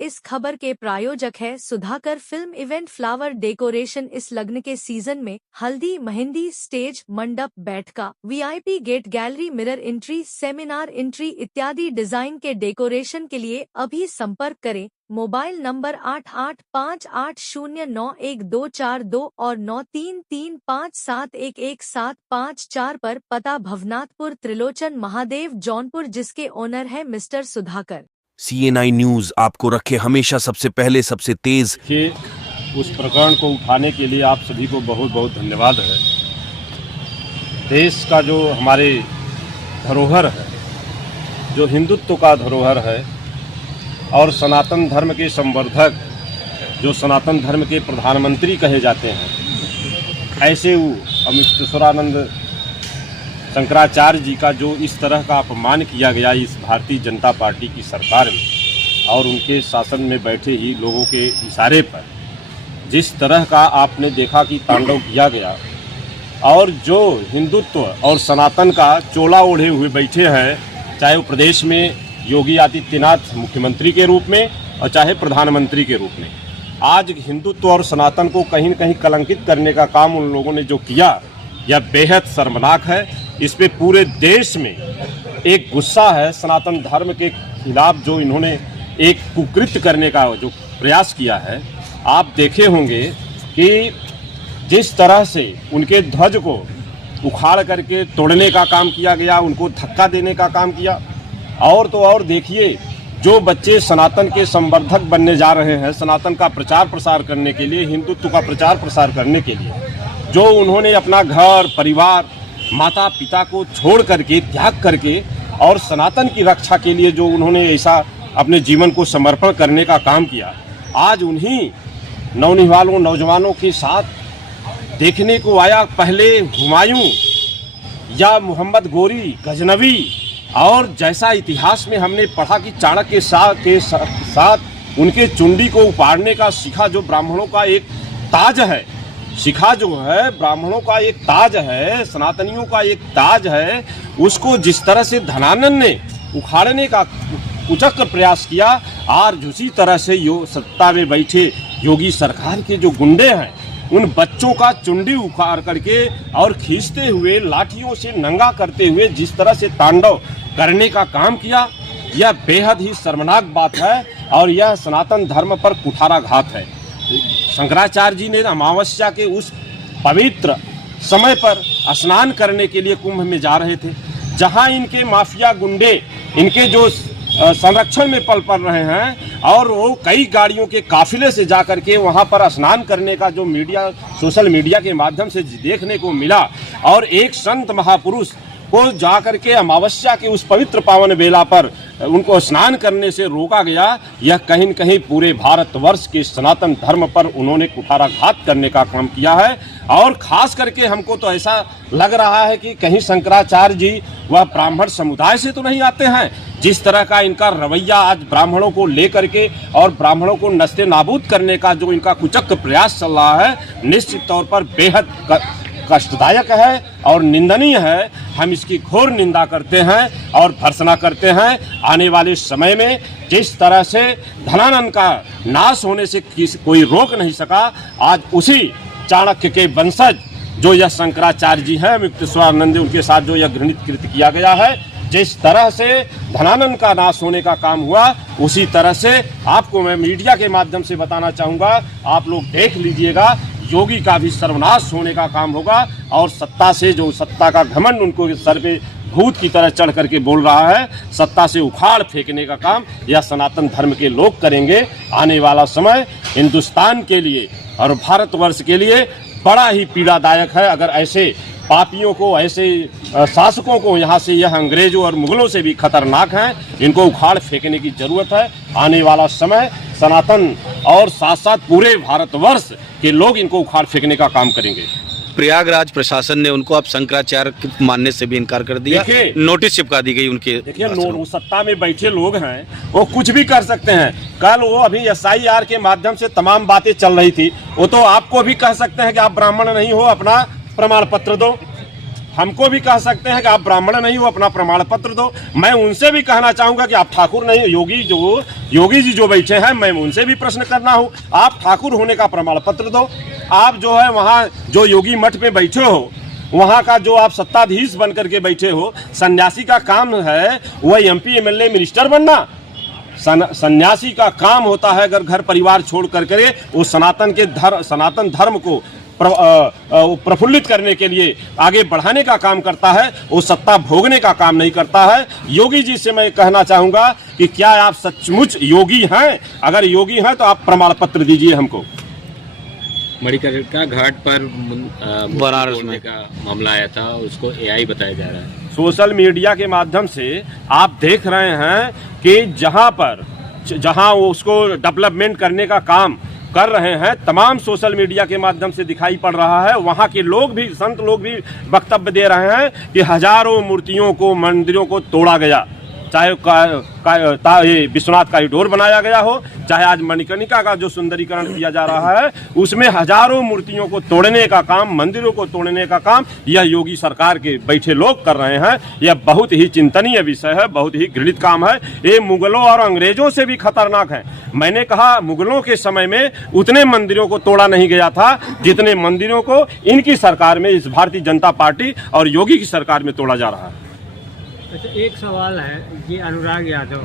इस खबर के प्रायोजक है Sudhakar film event flower decoration. इस लग्न के सीजन में हल्दी, मेहंदी, स्टेज, मंडप, बैठका, VIP gate, gallery, mirror entry, seminar entry इत्यादि डिजाइन के डेकोरेशन के लिए अभी संपर्क करें। मोबाइल नंबर 8858091242 और 9335711754 पर। पता भवनाथपुर, त्रिलोचन महादेव, जौनपुर, जिसके ओनर है मिस्टर सुधाकर। CNI न्यूज आपको रखे हमेशा सबसे पहले, सबसे तेज। उस प्रकरण को उठाने के लिए आप सभी को बहुत बहुत धन्यवाद है। देश का जो हमारे धरोहर है, जो हिंदुत्व का धरोहर है और सनातन धर्म के संवर्धक, जो सनातन धर्म के प्रधानमंत्री कहे जाते हैं, ऐसे अमृतेश्वरानंद शंकराचार्य जी का जो इस तरह का अपमान किया गया इस भारतीय जनता पार्टी की सरकार में और उनके शासन में बैठे ही लोगों के इशारे पर जिस तरह का आपने देखा कि तांडव किया गया, और जो हिंदुत्व और सनातन का चोला ओढ़े हुए बैठे हैं, चाहे वो प्रदेश में योगी आदित्यनाथ मुख्यमंत्री के रूप में और चाहे प्रधानमंत्री के रूप में, आज हिंदुत्व और सनातन को कहीं न कहीं कलंकित करने का काम उन लोगों ने जो किया, यह बेहद शर्मनाक है। इस पे पूरे देश में एक गुस्सा है। सनातन धर्म के खिलाफ जो इन्होंने एक कुकृत्य करने का जो प्रयास किया है, आप देखे होंगे कि जिस तरह से उनके ध्वज को उखाड़ करके तोड़ने का काम किया गया, उनको धक्का देने का काम किया। और तो और देखिए, जो बच्चे सनातन के संवर्धक बनने जा रहे हैं, सनातन का प्रचार प्रसार करने के लिए, हिंदुत्व का प्रचार प्रसार करने के लिए, जो उन्होंने अपना घर परिवार माता पिता को छोड़ करके, त्याग करके और सनातन की रक्षा के लिए जो उन्होंने ऐसा अपने जीवन को समर्पण करने का काम किया, आज उन्हीं नवनिहालों नौजवानों के साथ देखने को आया। पहले हुमायूं या मोहम्मद गोरी, गजनवी, और जैसा इतिहास में हमने पढ़ा कि चाणक्य के साथ उनके चुंडी को उपाड़ने का शिखा जो ब्राह्मणों का एक ताज है, शिखा जो है ब्राह्मणों का एक ताज है, सनातनियों का एक ताज है, उसको जिस तरह से धनानंद ने उखाड़ने का कुचक्र प्रयास किया, आज उसी तरह से सत्ता में बैठे योगी सरकार के जो गुंडे हैं, उन बच्चों का चुंडी उखाड़ करके और खींचते हुए, लाठियों से नंगा करते हुए जिस तरह से तांडव करने का काम किया, यह बेहद ही शर्मनाक बात है और यह सनातन धर्म पर कुठाराघात है। शंकराचार्य जी ने अमावस्या के उस पवित्र समय पर स्नान करने के लिए कुंभ में जा रहे थे, जहां इनके माफिया गुंडे इनके जो संरक्षण में पल पड़ रहे हैं, और वो कई गाड़ियों के काफिले से जाकर के वहां पर स्नान करने का जो मीडिया, सोशल मीडिया के माध्यम से देखने को मिला, और एक संत महापुरुष को जाकर के अमावस्या के उस पवित्र पावन बेला पर उनको स्नान करने से रोका गया, यह कहीं न कहीं पूरे भारतवर्ष के सनातन धर्म पर उन्होंने कुठाराघात करने का काम किया है। और खास करके हमको तो ऐसा लग रहा है कि कहीं शंकराचार्य जी वह ब्राह्मण समुदाय से तो नहीं आते हैं। जिस तरह का इनका रवैया आज ब्राह्मणों को लेकर के और ब्राह्मणों को नस्ते नाबूद करने का जो इनका कुचक्र प्रयास चल रहा है, निश्चित तौर पर बेहद कष्टदायक है और निंदनीय है। हम इसकी घोर निंदा करते हैं और भर्त्सना करते हैं। आने वाले समय में जिस तरह से धनानंद का नाश होने से कोई रोक नहीं सका, आज उसी चाणक्य के वंशज जो यह शंकराचार्य जी हैं, अमृतेश्वरानंद, उनके साथ जो यह घृणित कृत्य किया गया है, जिस तरह से धनानंद का नाश होने का काम हुआ, उसी तरह से आपको मैं मीडिया के माध्यम से बताना चाहूँगा, आप लोग देख लीजिएगा, योगी का भी सर्वनाश होने का काम होगा। और सत्ता से जो सत्ता का घमंड उनको सर पे भूत की तरह चढ़ करके बोल रहा है, सत्ता से उखाड़ फेंकने का काम यह सनातन धर्म के लोग करेंगे। आने वाला समय हिंदुस्तान के लिए और भारतवर्ष के लिए बड़ा ही पीड़ादायक है। अगर ऐसे पापियों को, ऐसे शासकों को यहाँ से, यह अंग्रेजों और मुगलों से भी खतरनाक हैं, इनको उखाड़ फेंकने की जरूरत है। आने वाला समय सनातन और साथ साथ पूरे भारतवर्ष के लोग इनको उखाड़ फेंकने का काम करेंगे। प्रयागराज प्रशासन ने उनको अब शंकराचार्य मानने से भी इनकार कर दिया, नोटिस चिपका दी गई उनके। देखिए, सत्ता में बैठे लोग हैं, वो कुछ भी कर सकते हैं। कल वो अभी SIR के माध्यम से तमाम बातें चल रही थी, वो तो आपको भी कह सकते हैं कि आप ब्राह्मण नहीं हो, अपना प्रमाण पत्र दो। हमको भी कह सकते हैं कि आप ब्राह्मण नहीं हो, अपना प्रमाण पत्र दो। मैं उनसे भी कहना चाहूंगा कि आप ठाकुर नहीं हो, योगी जी जो बैठे हैं, मैं उनसे भी प्रश्न करना हूं, आप ठाकुर होने का प्रमाण पत्र दो। आप जो है वहां जो योगी मठ पे बैठे हो, वहां का जो आप सत्ताधीश बन करके बैठे हो, सन्यासी का काम है वह एमपी एमएलए मिनिस्टर बनना। सन्यासी का काम होता है अगर घर परिवार छोड़ करके वो सनातन धर्म को प्रफुल्लित करने के लिए आगे बढ़ाने का काम करता है, वो सत्ता भोगने का काम नहीं करता है। योगी जी से मैं कहना चाहूंगा कि क्या आप सचमुच योगी हैं? अगर योगी हैं तो आप प्रमाण पत्र दीजिए हमको। मणिकर्णिका घाट पर बनारस में का मामला आया था, उसको एआई बताया जा रहा है। सोशल मीडिया के माध्यम से आप देख रहे हैं कि जहां वो उसको डेवलपमेंट करने का काम कर रहे हैं, तमाम सोशल मीडिया के माध्यम से दिखाई पड़ रहा है। वहां के लोग भी, संत लोग भी वक्तव्य दे रहे हैं कि हजारों मूर्तियों को, मंदिरों को तोड़ा गया, चाहे विश्वनाथ कॉरिडोर बनाया गया हो, चाहे आज मणिकर्णिका का जो सुंदरीकरण किया जा रहा है, उसमें हजारों मूर्तियों को तोड़ने का काम, मंदिरों को तोड़ने का काम यह योगी सरकार के बैठे लोग कर रहे हैं। यह बहुत ही चिंतनीय विषय है, बहुत ही घृणित काम है। ये मुगलों और अंग्रेजों से भी खतरनाक है। मैंने कहा मुगलों के समय में उतने मंदिरों को तोड़ा नहीं गया था जितने मंदिरों को इनकी सरकार में, इस भारतीय जनता पार्टी और योगी की सरकार में तोड़ा जा रहा है। अच्छा, एक सवाल है, ये अनुराग यादव